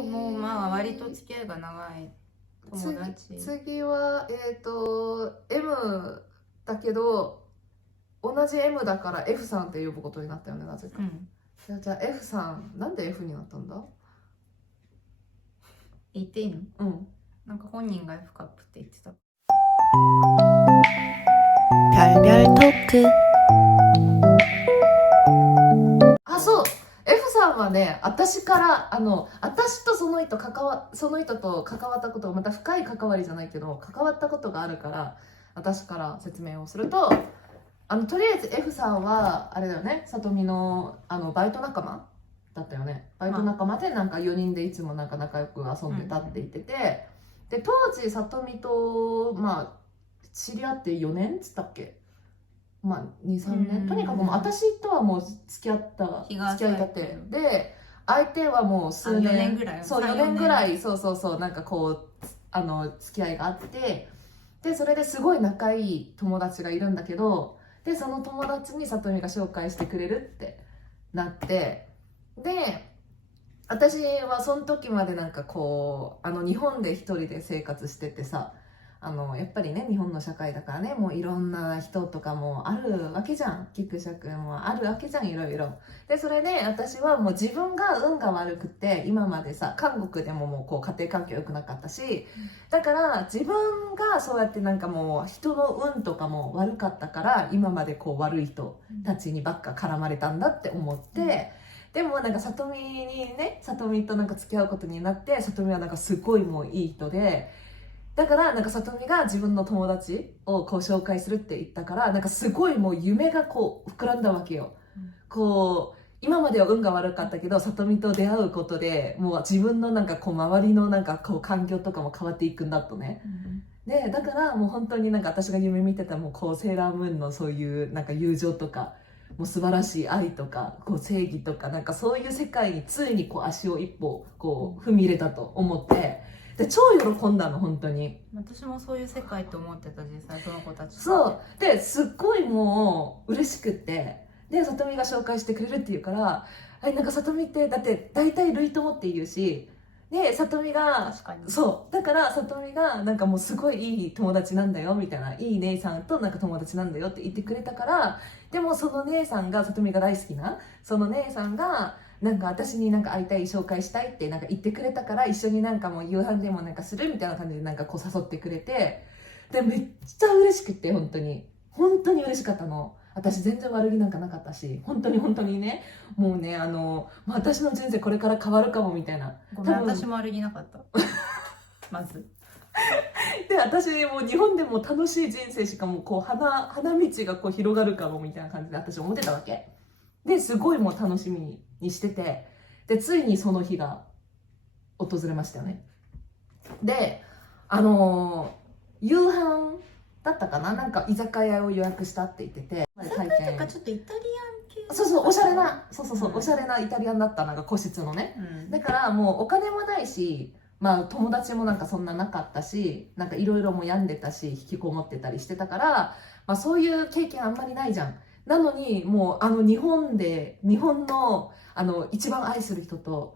もまあ割と付き合いが長い友達。次はM だけど同じ M だから F さんって呼ぶことになったよね、なぜか。じゃあ F さん、なんで F になったんだ？言っていいの？うん。なんか本人が F カップって言ってた。별별トーク。あ、そう。F さんはね、私から私とその人と関わったことがまた深い関わりじゃないけど関わったことがあるから、私から説明をすると、とりあえず F さんはあれだよね、さとみのバイト仲間だったよね。バイト仲間でなんか4人でいつもなんか仲良く遊んでたって言ってて、で当時さとみと知り合って4年っつったっけ、23年、とにかくもう私とはもう付き合いたてで、相手はもう数年、4年ぐらい、そう4年ぐらい、そうなんかこう付き合いがあって、でそれですごい仲いい友達がいるんだけど、でその友達にさとみが紹介してくれるってなって、で私はその時までなんかこう日本で一人で生活しててさ、やっぱりね日本の社会だからね、もういろんな人とかもあるわけじゃん、ギクシャクもあるわけじゃん、いろいろ。でそれで私はもう自分が運が悪くて、今までさ韓国でももうこう家庭環境良くなかったし、だから自分がそうやってなんかもう人の運とかも悪かったから、今までこう悪い人たちにばっか絡まれたんだって思って、でもなんかさとみとなんか付き合うことになって、さとみはなんかすごいもういい人で、だからなんかさとみが自分の友達をこう紹介するって言ったから、なんかすごいもう夢がこう膨らんだわけよ。こう今までは運が悪かったけど、さとみと出会うことでもう自分のなんかこう周りのなんかこう環境とかも変わっていくんだとね。でだからもう本当になんか私が夢見てたもうこうセーラームーンのそういうなんか友情とか、もう素晴らしい愛とかこう正義とか、なんかそういう世界についにこう足を一歩こう踏み入れたと思って、で超喜んだの本当に。私もそういう世界と思ってた、実際その子たち。そうですっごいもう嬉しくって、でさとみが紹介してくれるっていうから、なんかさとみってだって大体類友って言うし、でさとみが確かにそうだからさとみがなんかもうすごいいい友達なんだよみたいな、いい姉さんとなんか友達なんだよって言ってくれたから、でもその姉さんがさとみが大好きなその姉さんがなんか私になんか会いたい、紹介したいってなんか言ってくれたから、一緒になんかもう夕飯でもなんかするみたいな感じでなんかこう誘ってくれて、でめっちゃ嬉しくて、本当に嬉しかったの。私全然悪気なんかなかったし、本当にね、もうね私の人生これから変わるかもみたいな。ごめん、私も悪気なかったまずで私もう日本でも楽しい人生しかもこう花道がこう広がるかもみたいな感じで私思ってたわけですごいもう楽しみにしてて、でついにその日が訪れましたよね。で夕飯だったかな、なんか居酒屋を予約したって言ってて、居酒屋とかちょっとイタリアン系、そうおしゃれなおしゃれなイタリアンだった、なんか個室のね、だからもうお金もないし、友達もなんかそんななかったし、なんかいろいろも病んでたし引きこもってたりしてたから、そういう経験あんまりないじゃん。なのにもう日本の一番愛する人と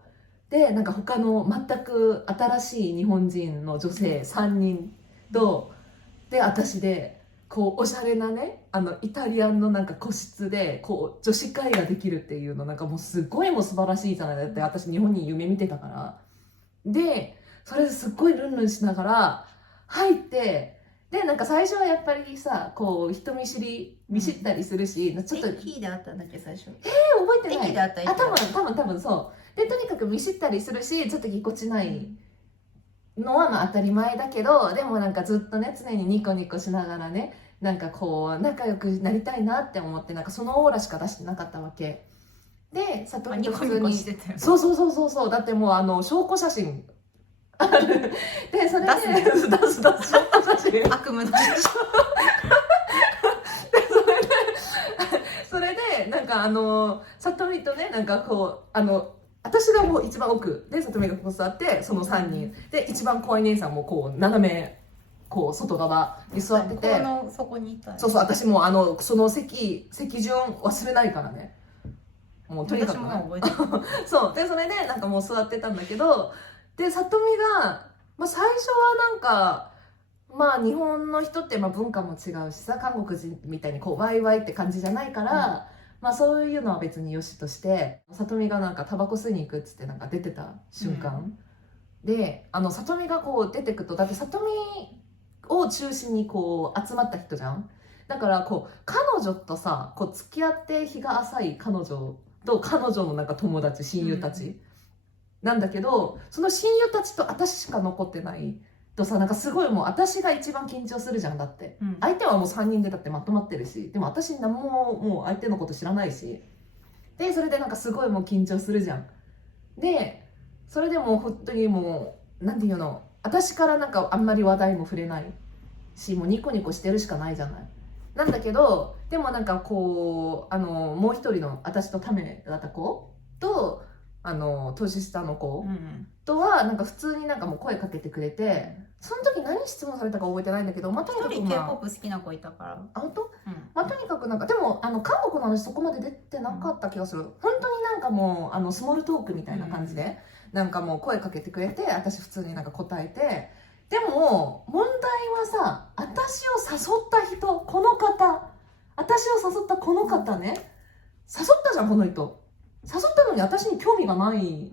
で、なんか他の全く新しい日本人の女性3人とで私でこうおしゃれなねイタリアンのなんか個室でこう女子会ができるっていうの、なんかもうすごいもう素晴らしいじゃない。だって私日本に夢見てたから。でそれですっごいルンルンしながら入って、でなんか最初はやっぱりさこう人見知ったりするし、ちょっと駅であったんだっけ最初。覚えてない。駅であった。多分そうで、とにかく見知ったりするし、ちょっとぎこちないのは当たり前だけど、でもなんかずっとね常にニコニコしながらね、なんかこう仲良くなりたいなって思って、なんかそのオーラしか出してなかったわけで、佐藤と普通にそうだってもう証拠写真あるで、それで出す証拠写真悪夢のそれでなんかさとみとね、なんかこう私がもう一番奥で、さとみがここ座って、その3人で一番怖い姉さんもこう斜めこう外側に座ってて、そこにいた。そう私もその席順忘れないからね。もうとにかくね私も覚えてるそうでそれでなんかもう座ってたんだけど、でさとみが、最初はなんか日本の人って文化も違うしさ、韓国人みたいにこうワイワイって感じじゃないから、そういうのは別によしとして、さとみがなんかタバコ吸いに行くっつってなんか出てた瞬間、でさとみがこう出てくと、だってさとみを中心にこう集まった人じゃん。だからこう彼女とさこう付き合って日が浅い彼女と彼女のなんか友達親友たち、なんだけど、その親友たちと私しか残ってないとさ、なんかすごいもう私が一番緊張するじゃん。だって相手はもう3人でだってまとまってるし、でも私何ももう相手のこと知らないし、でそれでなんかすごいもう緊張するじゃん。でそれでもう本当にもうなんていうの、私からなんかあんまり話題も触れないし、もうニコニコしてるしかないじゃない。なんだけどでもなんかこうもう一人の私とタメだった子と年下の子とはなんか普通になんかもう声かけてくれて、その時何質問されたか覚えてないんだけど、とにかく一人 K-POP 好きな子いたから。本当、とにかくなんかでも韓国の話そこまで出てなかった気がする。本当になんかもうスモールトークみたいな感じで、なんかもう声かけてくれて、私普通になんか答えて、でも問題はさ、私を誘った人、この方、私を誘ったこの方ね、誘ったじゃんこの人。誘ったのに私に興味がない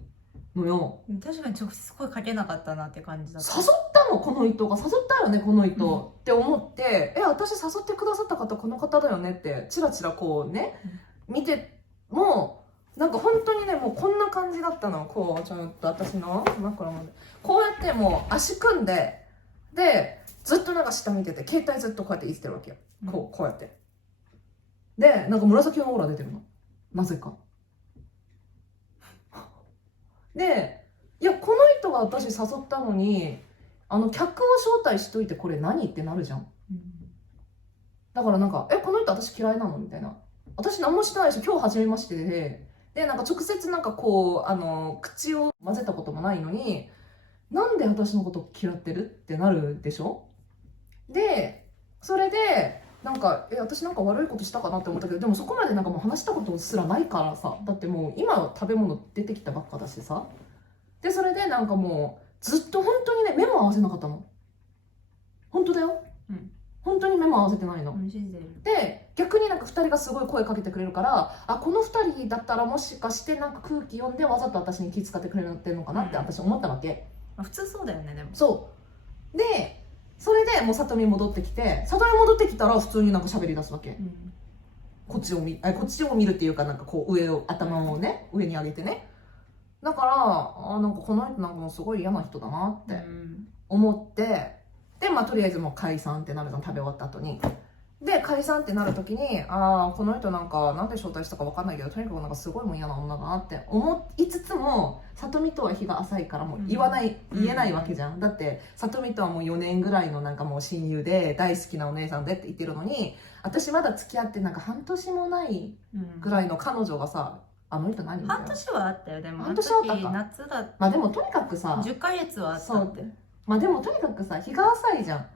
のよ。確かに直接声かけなかったなって感じだった。誘ったのこの人が、誘ったよねこの人、って思って、私誘ってくださった方この方だよねってチラチラこうね、見てもなんか本当にね、もうこんな感じだったの。こうちょっと私の枕までこうやってもう足組んで、でずっとなんか下見てて、携帯ずっとこうやっていじってるわけよ、こうやって。でなんか紫のオーラ出てるの、なぜか。でいやこの人が私誘ったのに客を招待しといてこれ何ってなるじゃん。だからなんかこの人私嫌いなのみたいな。私何もしてないし今日初めましてでなんか直接なんかこう口を混ぜたこともないのに、なんで私のこと嫌ってるってなるでしょ。でそれでなんか私なんか悪いことしたかなって思ったけど、でもそこまでなんかもう話したことすらないからさ、だってもう今は食べ物出てきたばっかだしさ。でそれでなんかもうずっと本当にね目も合わせなかったの。本当だよ、本当に目も合わせてないの。で逆になんか2人がすごい声かけてくれるから、この2人だったらもしかしてなんか空気読んでわざと私に気遣ってくれてるのかなって私思ったわけ。普通そうだよね。でもそうでそれでもう里見戻ってきて、里見戻ってきたら普通になんか喋り出すわけ、こっちを見るっていうか、なんかこう頭をね上に上げてね。だからなんかこの人なんかもうすごい嫌な人だなって思って、でとりあえずもう解散ってなるじゃん、食べ終わった後に。で解散ってなる時にこの人なんかなんで招待したか分かんないけど、とにかくなんかすごいもう嫌な女だなって思いつつも、里見とは日が浅いからもう言えないわけじゃん。だって里見とはもう4年ぐらいのなんかもう親友で大好きなお姉さんでって言ってるのに、私まだ付き合ってなんか半年もないぐらいの彼女がさ、あの人何みたいな。半年はあったよ。でも半年あったか。夏だでもとにかくさ10ヶ月はあったって。でもとにかくさ日が浅いじゃん、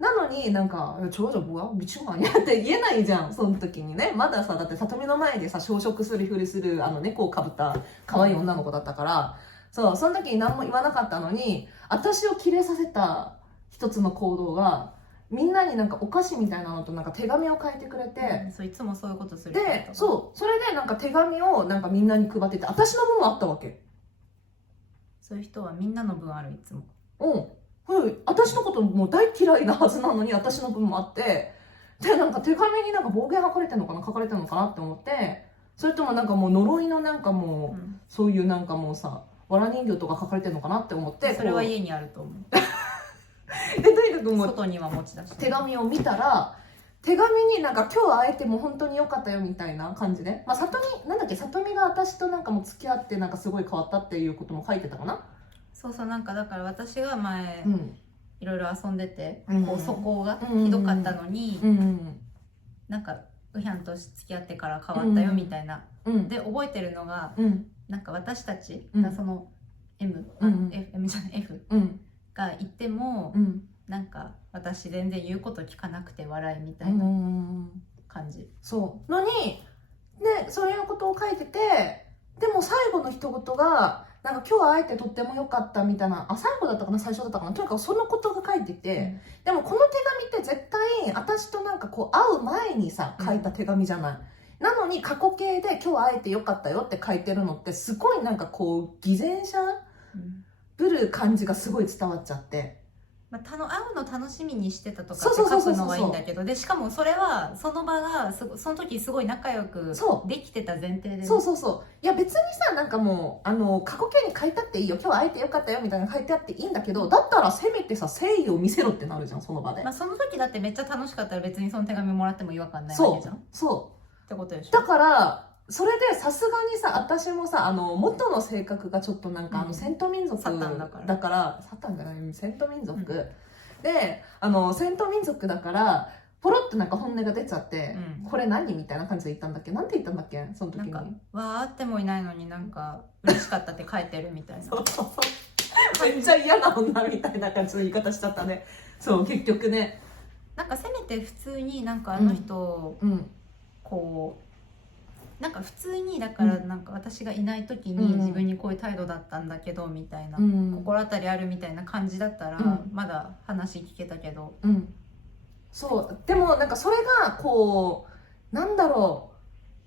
なのになんか「ちょうど僕はビチュマンや」って言えないじゃん、その時にね。まださ、だって里見の前でさ小食するふりする猫をかぶった可愛い女の子だったから、その時に何も言わなかったのに、私をキレさせた一つの行動が、みんなになんかお菓子みたいなのとなんか手紙を書いてくれて、そういつもそういうことする。でそれでなんか手紙をなんかみんなに配ってて、私の分もあったわけ。そういう人はみんなの分ある、いつも。私のこともう大嫌いなはずなのに私の分もあって、でなんか手紙になんか暴言書かれてるのかなって思って、それともなんかもう呪いのなんかもう、そういうなんかもうさわら人形とか書かれてるのかなって思って、それは家にあると思う。でとにかくもう外には持ち出して手紙を見たら、手紙になんか今日会えても本当に良かったよみたいな感じで、里見が私となんかもう付き合ってなんかすごい変わったっていうことも書いてたかな。そうなんかだから私が前、いろいろ遊んでて、こう素行がひどかったのに、なんかウヒャンと付き合ってから変わったよみたいな、で覚えてるのが、なんか私たちがその M じゃない F がいても、なんか私全然言うこと聞かなくて笑いみたいな感じ。そうのにそういうことを書いてて、でも最後の一言がなんか今日会えてとっても良かったみたいな、最後だったかな最初だったかな、とにかくそのことが書いてて、でもこの手紙って絶対私となんかこう会う前にさ書いた手紙じゃない、なのに過去形で今日会えてよかったよって書いてるのってすごいなんかこう偽善者ぶる感じがすごい伝わっちゃって、会うの楽しみにしてたとかって書くのはいいんだけど、でしかもそれはその場がその時すごい仲良くできてた前提で、ね、そういや別にさなんかもう過去形に書いてあっていいよ、今日会えてよかったよみたいな書いてあっていいんだけど、だったらせめてさ誠意を見せろってなるじゃんその場で。その時だってめっちゃ楽しかったら別にその手紙もらっても違和感ないわけじゃん。そうってことでしょ。だからそれでさすがにさ私もさ元の性格がちょっとなんかセント民族サタンだからサタンじゃないセント民族、でセント民族だからポロッとなんか本音が出ちゃって、これ何みたいな感じで言ったんだっけ、なんて言ったんだっけその時に。なんか会ってもいないのになんか嬉しかったって書いてるみたいなめっちゃ嫌な女みたいな感じの言い方しちゃったね。そう結局ね、なんかせめて普通になんかあの人、こうなんか普通にだからなんか私がいない時に自分にこういう態度だったんだけどみたいな、心当たりあるみたいな感じだったらまだ話聞けたけど、そうでもなんかそれがこうなんだろ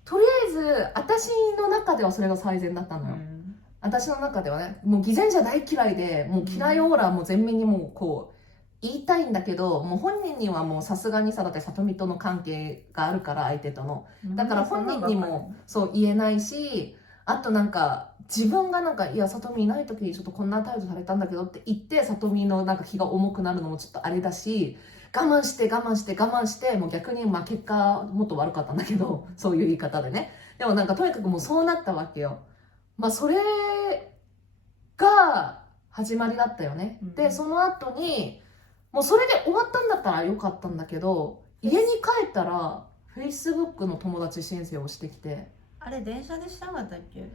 う、とりあえず私の中ではそれが最善だったのよ、私の中ではね。もう偽善者大嫌いで、もう嫌いオーラも全面にもうこう言いたいんだけど、もう本人にはもうさすがにさ、だって里見との関係があるから相手との、だから本人にもそう言えないし、あとなんか自分がなんかいや里見いない時にちょっとこんな態度されたんだけどって言って里見のなんか気が重くなるのもちょっとあれだし、我慢してもう逆にまあ結果もっと悪かったんだけど、そういう言い方でね。でもなんかとにかくもうそうなったわけよ。まあそれが始まりだったよね、でその後にもうそれで終わったんだったらよかったんだけど、家に帰ったら Facebook の友達申請をしてきて、あれ電車でしてなかったっけ。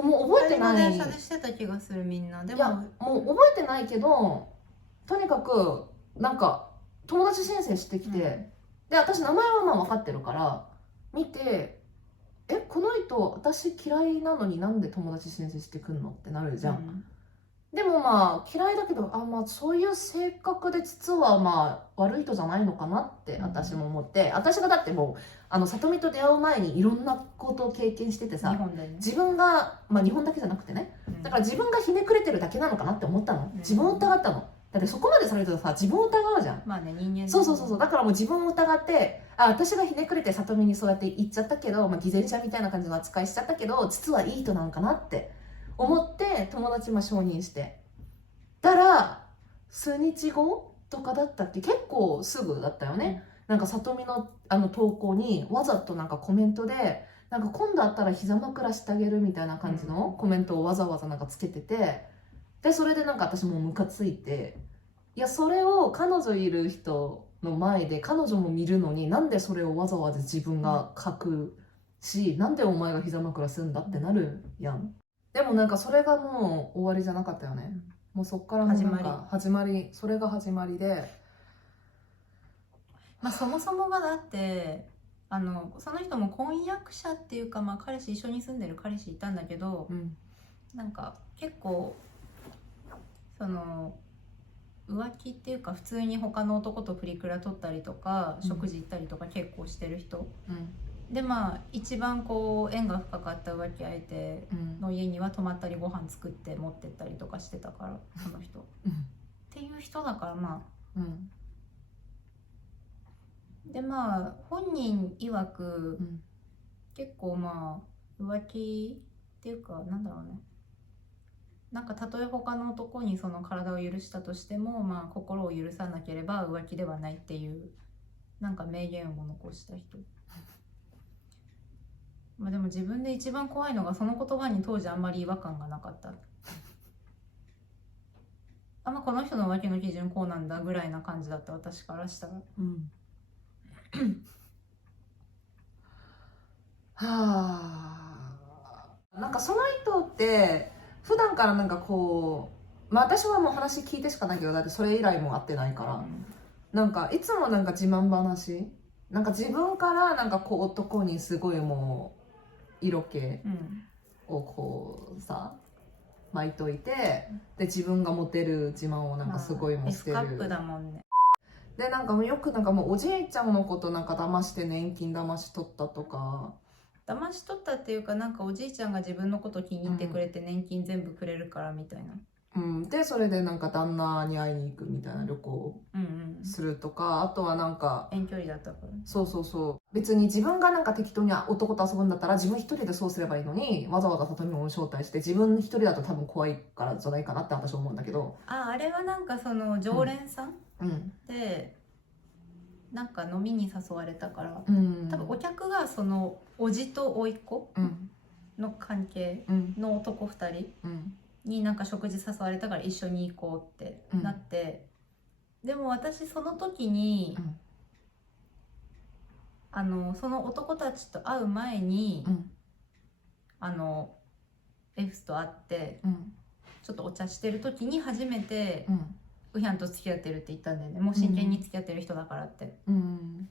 もう覚えてない。電車でしてた気がするみんな。でもいやもう覚えてないけど、とにかくなんか友達申請してきて、で私名前はまあ分かってるから見て、この人私嫌いなのになんで友達申請してくんのってなるじゃん、でもまあ嫌いだけどまあそういう性格で実はまあ悪い人じゃないのかなって私も思って、私がだってもう里見と出会う前にいろんなことを経験しててさ、自分がまあ日本だけじゃなくてね、だから自分がひねくれてるだけなのかなって思ったの、自分を疑ったの。だってそこまでされるとさ自分を疑うじゃん。まあね、人間そうだからもう自分を疑って、私がひねくれて里見にそうやって言っちゃったけど、まあ、偽善者みたいな感じの扱いしちゃったけど実はいい人なのかなって思って友達も承認してたら、数日後とかだったっけ、結構すぐだったよね、なんか里見の投稿にわざとなんかコメントでなんか今度会ったら膝枕してあげるみたいな感じのコメントをわざわざなんかつけてて、でそれでなんか私もムカついて、いやそれを彼女いる人の前で彼女も見るのになんでそれをわざわざ自分が書くし、なんでお前が膝枕するんだってなるやん。でもなんかそれがもう終わりじゃなかったよね、もうそっからもなんか始まり、それが始まりで、まあそもそもがだってその人も婚約者っていうか、まあ彼氏、一緒に住んでる彼氏いたんだけど、なんか結構その浮気っていうか普通に他の男とプリクラ撮ったりとか、食事行ったりとか結構してる人、でまあ一番こう縁が深かった浮気相手の家には泊まったりご飯作って持ってったりとかしてたから、その人、っていう人だからまあ、でまあ本人曰く、結構まあ浮気っていうかなんだろうね、なんかたとえ他の男にその体を許したとしても、まあ心を許さなければ浮気ではないっていうなんか名言を残した人まあでも自分で一番怖いのがその言葉に当時あんまり違和感がなかったまあこの人の浮気の基準こうなんだぐらいな感じだった、私からしたら。なんかその人って普段からなんかこう、まあ私はもう話聞いてしかないけど、だってそれ以来も会ってないから、なんかいつもなんか自慢話、なんか自分からなんかこう男にすごいも色気うんをこうさ巻いといて、で自分がモテる自慢をなんかすごいもしてる、F カップだもんね。でなんかもうよくなんかもうおじいちゃんのことなんか騙して年金騙し取ったとか、騙し取ったっていうか、なんかおじいちゃんが自分のこと気に入ってくれて年金全部くれるからみたいな。うん、でそれでなんか旦那に会いに行くみたいな旅行をうんうん。するとか、あとはなんか遠距離だったから。そうそうそう、別に自分がなんか適当に男と遊ぶんだったら自分一人でそうすればいいのに、わざわざ里見を招待して自分一人だと多分怖いからじゃないかなって私は思うんだけど。あれはなんかその常連さん、うんでなんか飲みに誘われたから、うん多分お客がそのおじと甥っ子うんの関係うんの男2人うんになんか食事誘われたから一緒に行こうってなって、でも私その時に、その男たちと会う前に、F と会ってちょっとお茶してる時に初めて、ウヒャンと付き合ってるって言ったんだよね。もう真剣に付き合ってる人だからって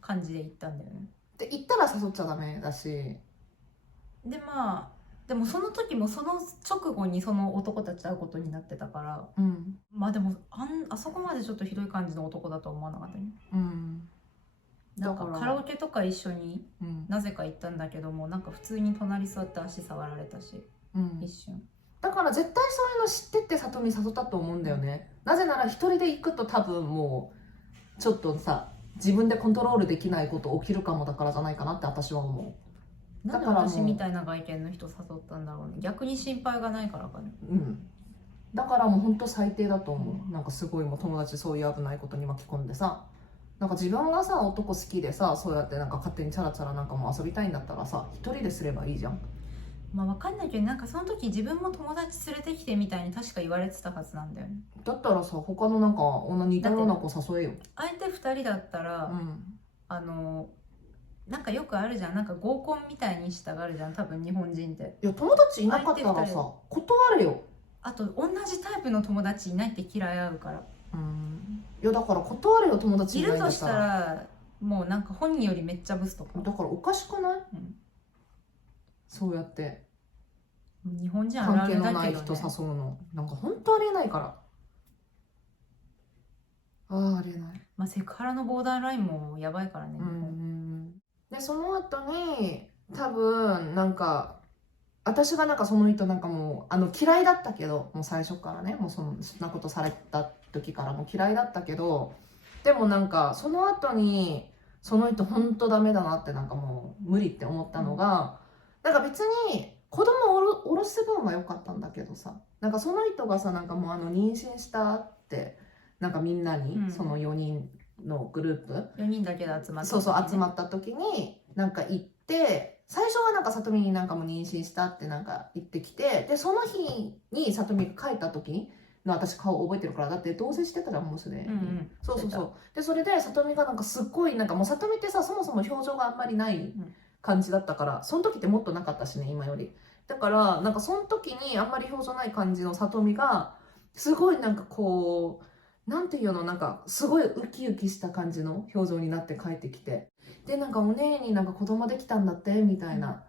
感じで言ったんだよね。で行ったら誘っちゃダメだし、でまあでもその時もその直後にその男たちと会うことになってたから、まあでもあそこまでちょっとひどい感じの男だとは思わなかったね。なんかカラオケとか一緒になぜか行ったんだけども、なんか普通に隣座って足触られたし、一瞬。だから絶対そういうの知ってって里見誘ったと思うんだよね。なぜなら一人で行くと多分もうちょっとさ自分でコントロールできないこと起きるかもだからじゃないかなって私は思う。なんで私みたいな外見の人誘ったんだろうね。逆に心配がないからかね。だからもうほんと最低だと思う。なんかすごいもう友達そういう危ないことに巻き込んでさ、なんか自分がさ男好きでさそうやってなんか勝手にチャラチャラなんかもう遊びたいんだったらさ一人ですればいいじゃん。まあわかんないけど、なんかその時自分も友達連れてきてみたいに確か言われてたはずなんだよね。だったらさ他のなんか女似たような子誘えよ。相手2人だったら、なんかよくあるじゃん、なんか合コンみたいにしたがるじゃん多分日本人って。いや友達いなかったらさ断れよ。あと同じタイプの友達いないって嫌い合うから。いやだから断れよ友達いるとしたらもうなんか本人よりめっちゃブスとか。だからおかしくない？そうやって日本人あるあ関係るだけどね。のない人誘うのなんか本当ありえないから。ありえない。まあセクハラのボーダーラインもやばいからね。でその後に多分なんか私がなんかその人なんかもう嫌いだったけど、もう最初からね、もうそんなことされた時からもう嫌いだったけど、でもなんかその後にその人ほんとダメだなってなんかもう無理って思ったのが、なんか別に子供をおろす分は良かったんだけどさ、なんかその人がさなんかもう妊娠したってなんかみんなに、その4人のグループ4人だけで集まった、そうそう集まった時になんか行って、最初はなんか里見になんかも妊娠したってなんか言ってきて、でその日に里見が帰った時の私顔覚えてるから、だって同棲してたじゃんもうすでに。そうそうそう。でそれで里見がなんかすっごいなんかもう里見ってさそもそも表情があんまりない感じだったから、その時ってもっとなかったしね今より。だからなんかその時にあんまり表情ない感じの里見がすごいなんかこうなんていうの、なんかすごいウキウキした感じの表情になって帰ってきて、でなんかお姉になんか子供できたんだってみたいな、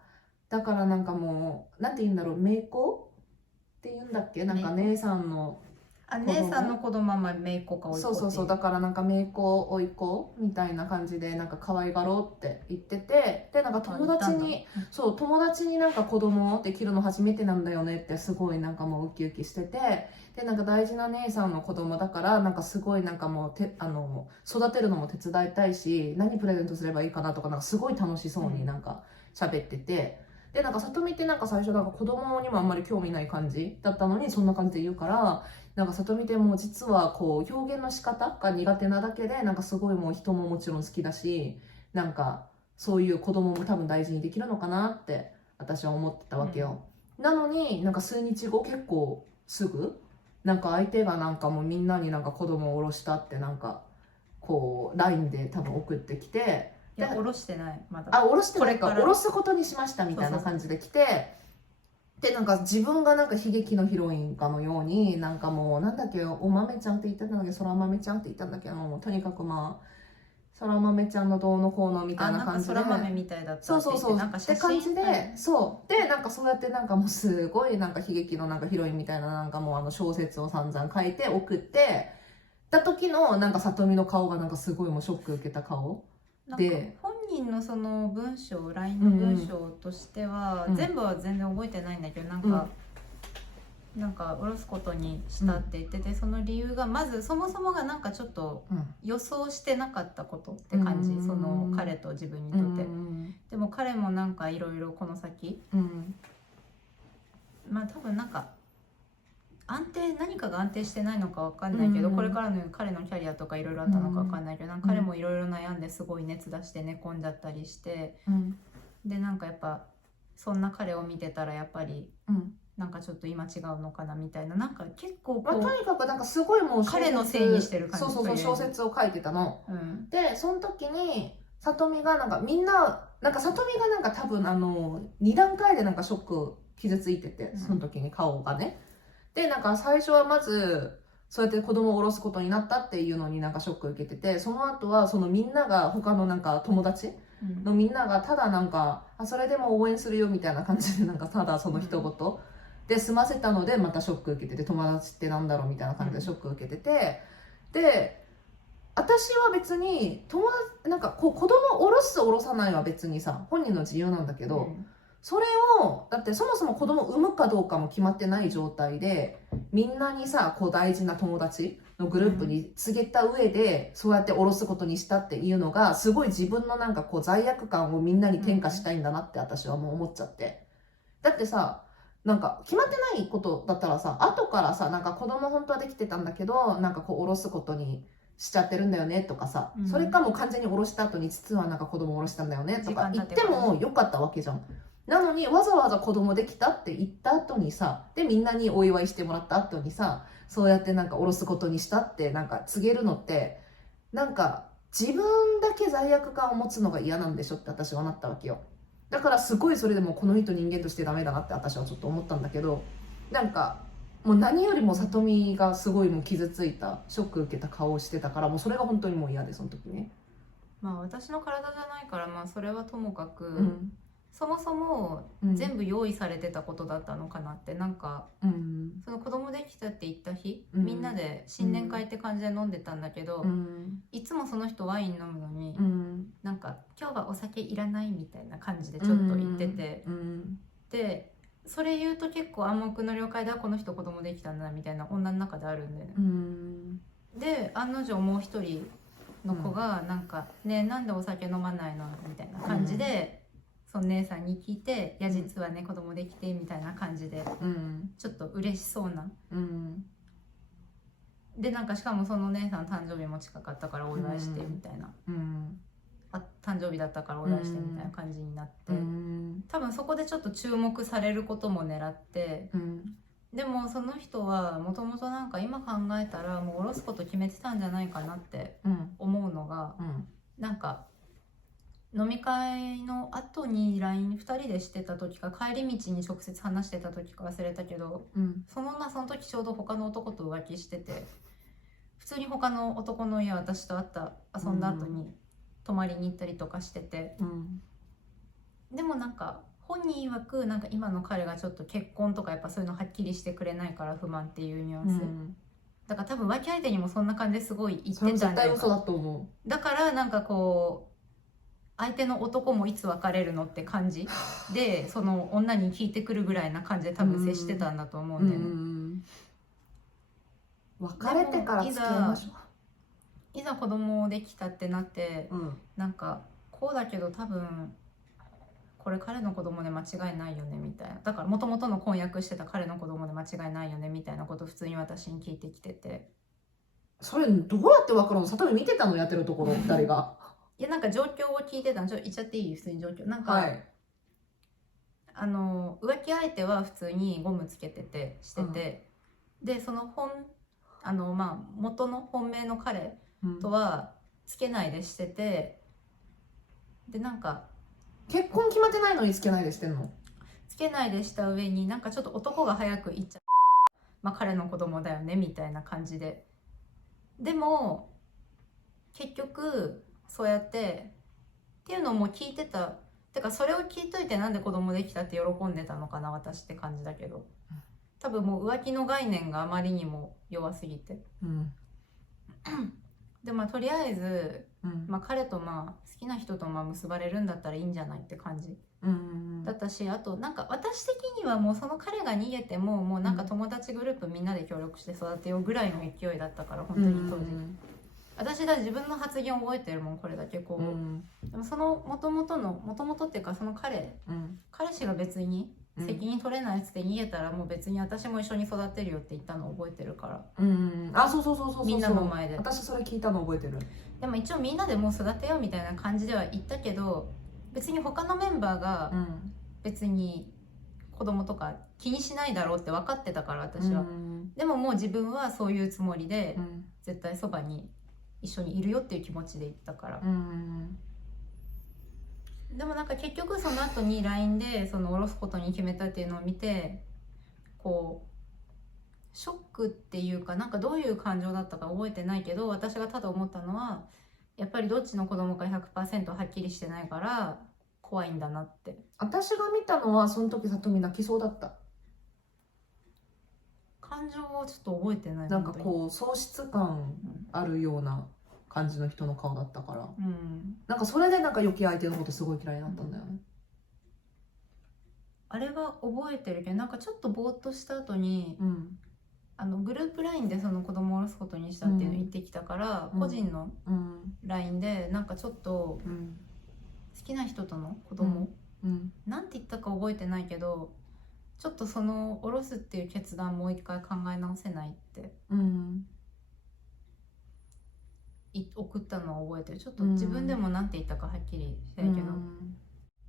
だからなんかもうなんて言うんだろう、姪っ子って言うんだっけ、なんか姉さんの姉さんの子供は姪っ子か甥っ子っていう。そうそうそう、だからなんか姪っ子甥っ子みたいな感じでなんか可愛がろうって言ってて、でなんか友達にそう友達になんか子供できるの初めてなんだよねってすごいなんかもうウキウキしてて、でなんか大事な姉さんの子供だからなんかすごいなんかもう育てるのも手伝いたいし、何プレゼントすればいいかなとかなんかすごい楽しそうになんか喋ってて、でなんか里見ってなんか最初なんか子供にもあんまり興味ない感じだったのにそんな感じで言うから、なんか里見ってもう実はこう表現の仕方が苦手なだけでなんかすごいもう人ももちろん好きだし、なんかそういう子供も多分大事にできるのかなって私は思ってたわけよ。なのになんか数日後結構すぐなんか相手がなんかもうみんなになんか子供を下ろしたってなんかこう LINE で多分送ってきて、いや下ろしてないまだ。下ろしてないか、下ろすことにしましたみたいな感じで来て、でなんか自分がなんか悲劇のヒロインかのようになんかもうなんだっけお豆ちゃんって言ってたんだけど、そら豆ちゃんって言ったんだけど、とにかくまあそら豆ちゃんのどうのこうのみたいな感じで、なんかそら豆みたいだったそうそうそうなんか写真って感じで、そうでなんかそうやってなんかもうすごいなんか悲劇のなんかヒロインみたいななんかもう小説を散々書いて送ってた時のなんか里見の顔がなんかすごいもうショック受けた顔で、本人のその文章 LINE の文章としては、全部は全然覚えてないんだけどなんか下ろすことにしたって言ってて、その理由がまずそもそもがなんかちょっと予想してなかったことって感じ、その彼と自分にとって、でも彼もなんかいろいろこの先、まあ多分なんか何かが安定してないのか分かんないけど、これからの彼のキャリアとかいろいろあったのか分かんないけど、なんか彼もいろいろ悩んですごい熱出して寝込んじゃったりして、でなんかやっぱそんな彼を見てたらやっぱり、なんかちょっと今違うのかなみたいな、なんか結構こう、とにかくなんかすごいもう彼のせいにしてる感じ、そう小説を書いてたの、でその時に里見がなんかみんななんか里見がなんか多分2段階でなんかショック傷ついてて、その時に顔がね、でなんか最初はまずそうやって子供を下ろすことになったっていうのになんかショック受けてて、その後はそのみんなが他のなんか友達のみんながただなんかそれでも応援するよみたいな感じでなんかただその一言で済ませたのでまたショック受けてて、友達ってなんだろうみたいな感じでショック受けてて、で私は別になんかこう子供を下ろす下ろさないは別にさ本人の自由なんだけど、それをだってそもそも子供を産むかどうかも決まってない状態でみんなにさこう大事な友達のグループに告げた上でそうやって下ろすことにしたっていうのがすごい自分のなんかこう罪悪感をみんなに転嫁したいんだなって私はもう思っちゃって、だってさなんか決まってないことだったらさ後からさなんか子供本当はできてたんだけどなんかこう下ろすことにしちゃってるんだよねとかさ、それかもう完全に下ろした後に実はなんか子供下ろしたんだよねとか言ってもよかったわけじゃん。なのにわざわざ子供できたって言った後にさ、でみんなにお祝いしてもらった後にさ、そうやってなんか下ろすことにしたってなんか告げるのってなんか自分だけ罪悪感を持つのが嫌なんでしょって私はなったわけよ。だからすごいそれでもこの人人間としてダメだなって私はちょっと思ったんだけど、なんかもう何よりも里見がすごいもう傷ついたショック受けた顔をしてたから、もうそれが本当にもう嫌でその時ね。まあ私の体じゃないからまあそれはともかく、そもそも全部用意されてたことだったのかなって、なんか、その子供できたって言った日、みんなで新年会って感じで飲んでたんだけど、いつもその人ワイン飲むのに、なんか今日はお酒いらないみたいな感じでちょっと言ってて、でそれ言うと結構暗黙の了解ではこの人子供できたんだみたいな女の中であるんだよね。で案の定もう一人の子がなんか「ねえなんでお酒飲まないの?」みたいな感じで、その姉さんに聞いて「いや実はね子供できて」みたいな感じで、ちょっと嬉しそうな、でなんかしかもその姉さん誕生日も近かったからお祝いしてみたいな、誕生日だったからお祝いしてみたいな感じになって、多分そこでちょっと注目されることも狙って、でもその人はもともとなんか今考えたらもう下ろすこと決めてたんじゃないかなって思うのが、なんか飲み会の後に LINE2 人でしてた時か帰り道に直接話してた時か忘れたけど、その時ちょうど他の男と浮気してて、普通に他の男の家私と遊んだ後に泊まりに行ったりとかしてて、でもなんか本人曰くなんか今の彼がちょっと結婚とかやっぱそういうのはっきりしてくれないから不満っていうニュアンス、だから多分浮気相手にもそんな感じですごい言ってたんじゃないか。だからなんかこう相手の男もいつ別れるのって感じでその女に聞いてくるぐらいな感じで多分接してたんだと思うんだよね。別れてから付き合いましょう。いざ子供できたってなって、なんかこうだけど多分これ彼の子供で間違いないよねみたいな、だからもともとの婚約してた彼の子供で間違いないよねみたいなことを普通に私に聞いてきてて、それどうやって分かるの？里見見てたの？やってるところ誰がいやなんか状況を聞いてたの。言っちゃっていい？普通に状況なんか、浮気相手は普通にゴムつけててしてて、でその元の本命の彼とはつけないでしてて、でなんか結婚決まってないのにつけないでしてんの？つけないでした上になんかちょっと男が早く行っちゃう、彼の子供だよねみたいな感じで、でも結局そうやってっていうのも聞いてた。てかそれを聞いといてなんで子供できたって喜んでたのかな私って感じだけど、多分もう浮気の概念があまりにも弱すぎて、でまあとりあえず、まあ、彼とまあ好きな人とまあ結ばれるんだったらいいんじゃないって感じ、だったし、あとなんか私的にはもうその彼が逃げてももうなんか友達グループみんなで協力して育てようぐらいの勢いだったから本当に当時、私だ自分の発言覚えてるもんこれだけこう、でもその元々っていうかその彼氏が別に責任取れないやつで逃げたらもう別に私も一緒に育てるよって言ったの覚えてるから、あ、そうみんなの前で私それ聞いたの覚えてる。でも一応みんなでもう育てようみたいな感じでは言ったけど、別に他のメンバーが別に子供とか気にしないだろうって分かってたから私は、でももう自分はそういうつもりで絶対そばに一緒にいるよっていう気持ちで言ったから、でもなんか結局その後に LINE でその下ろすことに決めたっていうのを見て、こうショックっていうかなんかどういう感情だったか覚えてないけど、私がただ思ったのはやっぱりどっちの子供か 100% はっきりしてないから怖いんだなって。私が見たのはその時里見泣きそうだった。感情をちょっと覚えてない。なんかこう喪失感あるような感じの人の顔だったから、なんかそれでなんか余計相手のことすごい嫌いになったんだよね、あれは覚えてるけどなんかちょっとぼーっとした後に、グループ LINE でその子供を下ろすことにしたっていうのを言ってきたから、個人の LINE でなんかちょっと好きな人との子供、なんて言ったか覚えてないけど、ちょっとその下ろすっていう決断もう一回考え直せないって送ったのを覚えてる。ちょっと自分でもなんて言ったかはっきりしてるけど、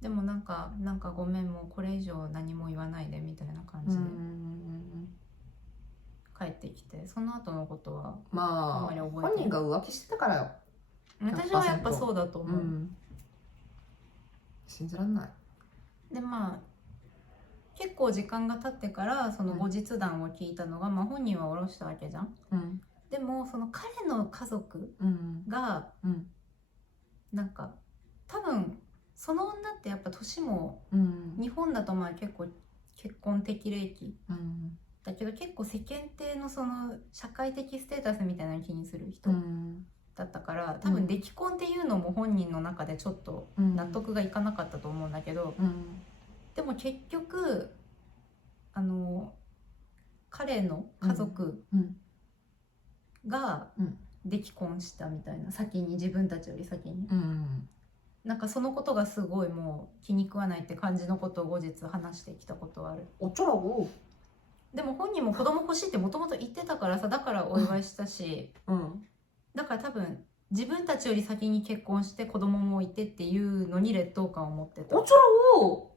でもなんかごめんもうこれ以上何も言わないでみたいな感じで帰ってきて、その後のことはあんまり覚えてない。本人が浮気してたからよ。私はやっぱそうだと思う、信じらんない。でまあ結構時間が経ってからその後日談を聞いたのが、まあ本人は下ろしたわけじゃん、でもその彼の家族がなんか多分その女ってやっぱ年も日本だとまあ結構結婚適齢期だけど、結構世間体のその社会的ステータスみたいなの気にする人だったから、多分歴婚っていうのも本人の中でちょっと納得がいかなかったと思うんだけど、でも結局彼の家族が歴婚したみたいな、先に自分たちより先に、なんかそのことがすごいもう気に食わないって感じのことを後日話してきたことはある。おちょらご。でも本人も子供欲しいってもともと言ってたからさ、だからお祝いしたし、だから多分自分たちより先に結婚して子供もいてっていうのに劣等感を持ってた。おちょらご。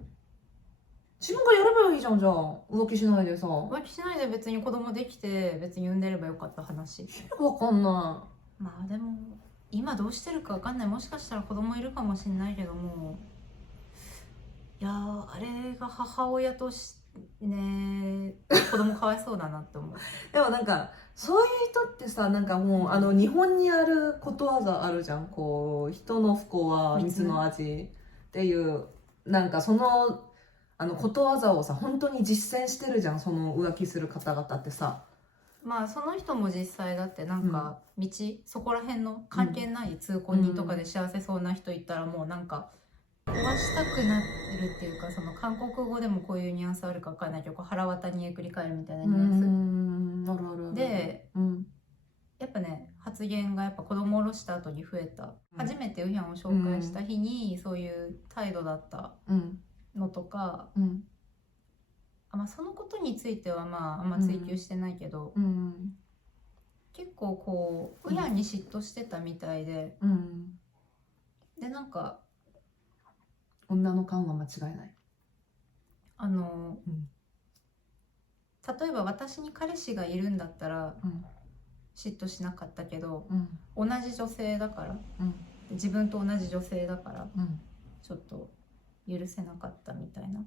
自分がやればいいじゃん。じゃあ浮気しないでさ。浮気しないで別に子供できて別に産んでればよかった話。わかんない。まあでも今どうしてるかわかんない。もしかしたら子供いるかもしれないけども、いやあれが母親とね子供かわいそうだなって思う。でもなんかそういう人ってさ、なんかもう日本にあることわざあるじゃん。こう人の不幸は水の味っていう、なんかそのことわざをさ本当に実践してるじゃん、その浮気する方々ってさ。まあその人も実際だってなんか道、そこら辺の関係ない通行人とかで幸せそうな人いたらもうなんか壊したくなるっていうか、その韓国語でもこういうニュアンスあるか分かんないけど、腹渡にえくり返るみたいなニュアンスで、やっぱね発言がやっぱ子供を下ろした後に増えた、初めてウヒャンを紹介した日にそういう態度だったのとか、まあ、そのことについてはまああんま追求してないけど、結構こうウヤンに嫉妬してたみたいで、でなんか女の勘は間違いない。例えば私に彼氏がいるんだったら嫉妬しなかったけど、同じ女性だから、自分と同じ女性だから、ちょっと許せなかったみたいな。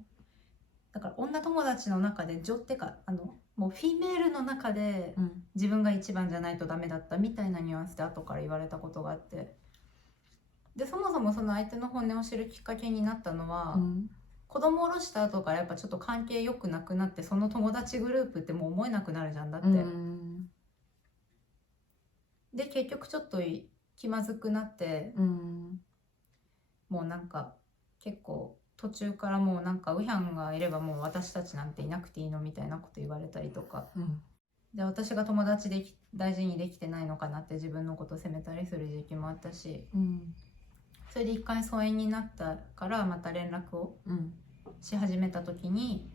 だから女友達の中でってかもうフィメールの中で自分が一番じゃないとダメだったみたいなニュアンスで後から言われたことがあって、でそもそもその相手の本音を知るきっかけになったのは、子供を下ろした後からやっぱちょっと関係良くなくなって、その友達グループってもう思えなくなるじゃんだって、で結局ちょっと気まずくなって、もうなんか結構途中からもうなんかウヒャンがいればもう私たちなんていなくていいのみたいなこと言われたりとか、で私が友達で大事にできてないのかなって自分のこと責めたりする時期もあったし、それで一回疎遠になったからまた連絡をし始めた時に、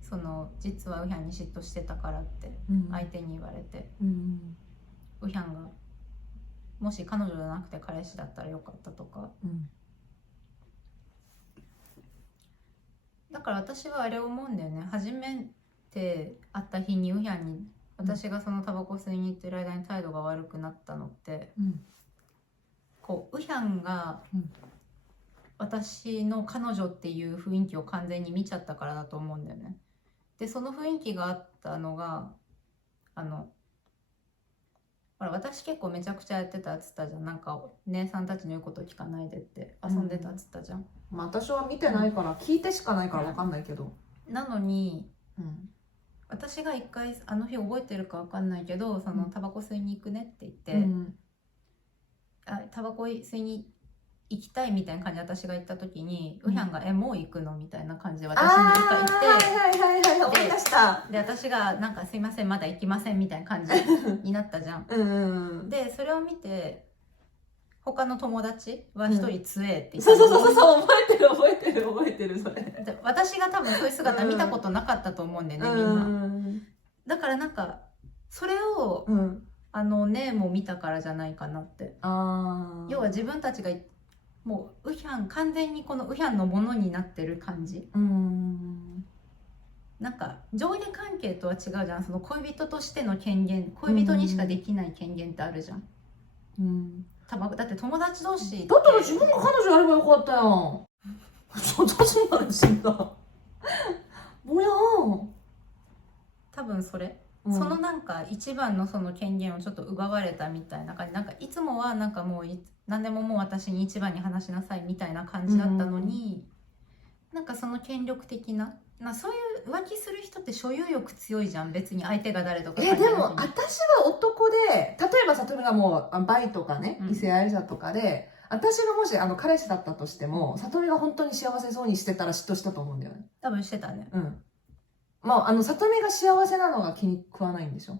その実はウヒャンに嫉妬してたからって相手に言われて、ウヒャンがもし彼女じゃなくて彼氏だったらよかったとか、だから私はあれ思うんだよね。初めて会った日にウヒャンに私がそのタバコ吸いに行ってる間に態度が悪くなったのって、こうウヒャンが私の彼女っていう雰囲気を完全に見ちゃったからだと思うんだよね。でその雰囲気があったのがほら私結構めちゃくちゃやってたっつったじゃん。なんか姉さんたちの言うこと聞かないでって遊んでたっつったじゃん。まあ私は見てないから、聞いてしかないから分かんないけど、なのに、私が一回あの日覚えてるか分かんないけど、そのタバコ吸いに行くねって言って、タバコ吸いに行きたいみたいな感じで私が言った時に、ウヒャンがもう行くのみたいな感じで私に言って、で私がなんかすいませんまだ行きませんみたいな感じになったじゃん。でそれを見て他の友達は一人強えって言ったの、そう覚えてるそれ。で私が多分そういう姿見たことなかったと思うんだよね、みんな。だからなんかそれを、ネーも見たからじゃないかなって。要は自分たちがもうウヒャン完全にこのウヒャンのものになってる感じ。なんか上下関係とは違うじゃん。その恋人としての権限、恋人にしかできない権限ってあるじゃん。だって友達同士だったら自分が彼女やればよかったよ。私まで死んだ。ぼやー。多分それ、そのなんか一番のその権限をちょっと奪われたみたいな感じ。なんかいつもはなんかもう何でももう私に一番に話しなさいみたいな感じだったのに、なんかその権力的な、そういう浮気する人って所有欲強いじゃん。別に相手が誰とか。でも私は男で、例えばさとみがもうバイとかね、異性愛者とかで、私がもし彼氏だったとしても、さとみが本当に幸せそうにしてたら嫉妬したと思うんだよね。多分してたね。まあさとみが幸せなのが気に食わないんでしょ、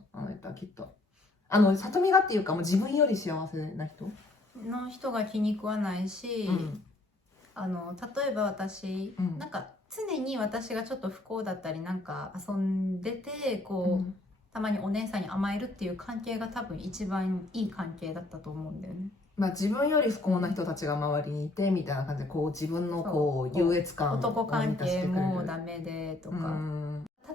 きっと。さとみがっていうかもう自分より幸せな人が気に食わないし、例えば私、なんか常に私がちょっと不幸だったりなんか遊んでてこう、たまにお姉さんに甘えるっていう関係が多分一番いい関係だったと思うんだよね。まあ自分より不幸な人たちが周りにいてみたいな感じで、こう自分のこう優越感を男関係もダメでとか、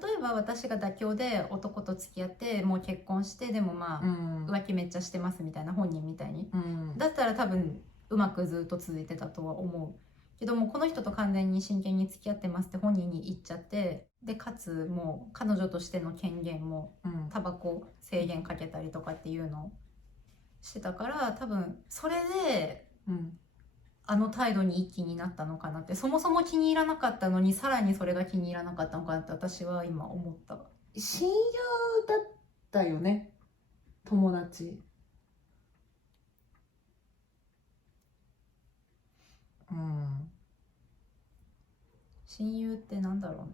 例えば私が妥協で男と付き合ってもう結婚して、でもまあ、浮気めっちゃしてますみたいな本人みたいに、だったら多分うまくずっと続いてたとは思うけども、この人と完全に真剣に付き合ってますって本人に言っちゃって、でかつもう彼女としての権限もタバコ制限かけたりとかっていうのをしてたから、多分それで、あの態度に一気になったのかなって。そもそも気に入らなかったのにさらにそれが気に入らなかったのかなって私は今思った。親友だったよね、友達。親友ってなんだろうね。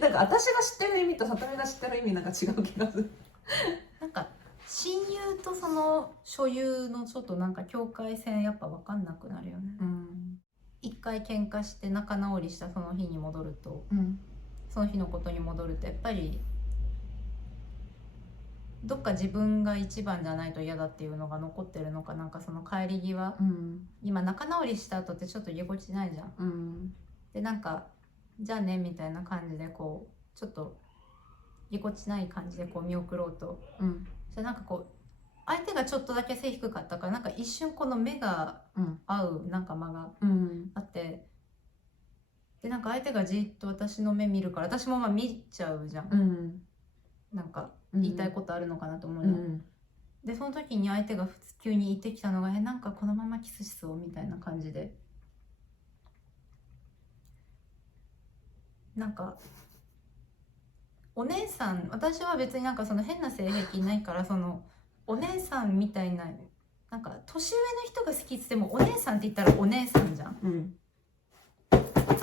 なんか私が知ってる意味とさとみが知ってる意味なんか違う気がする。なんか親友とその所有のちょっとなんか境界線やっぱ分かんなくなるよね。一回喧嘩して仲直りしたその日に戻ると、その日のことに戻るとやっぱりどっか自分が一番じゃないと嫌だっていうのが残ってるのか、なんかその帰り際、今仲直りした後ってちょっと居心地ないじゃん。でなんかじゃあねみたいな感じでこうちょっと居心地ない感じでこう見送ろうと、じゃなんかこう相手がちょっとだけ背低かったから、なんか一瞬この目が合うなんか間があって、でなんか相手がじっと私の目見るから私もまあ見ちゃうじゃん。なんか言いたいことあるのかなと思うの、でその時に相手が急に言ってきたのが「なんかこのままキスしそう」みたいな感じで、なんかお姉さん、私は別になんかその変な性癖ないから、そのお姉さんみたいな、なんか年上の人が好きっつってもお姉さんって言ったらお姉さんじゃん、うん、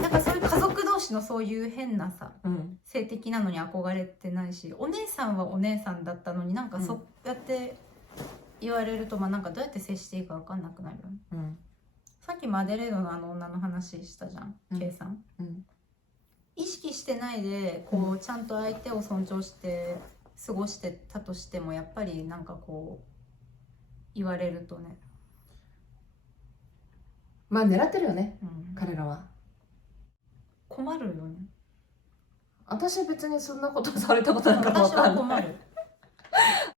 なんかそういう家族同士のそういう変なさ、うん、性的なのに憧れてないし、お姉さんはお姉さんだったのになんかそうやって言われると、まあなんかどうやって接していいか分かんなくなるよね。うん、さっきマデレードのあの女の話したじゃん、うん K さん。うん、意識してないでこうちゃんと相手を尊重して過ごしてたとしても、やっぱりなんかこう言われるとね、まあ狙ってるよね、うん、彼らは。困るよね。私別にそんなことされたことなんかも分私かんない。は困る。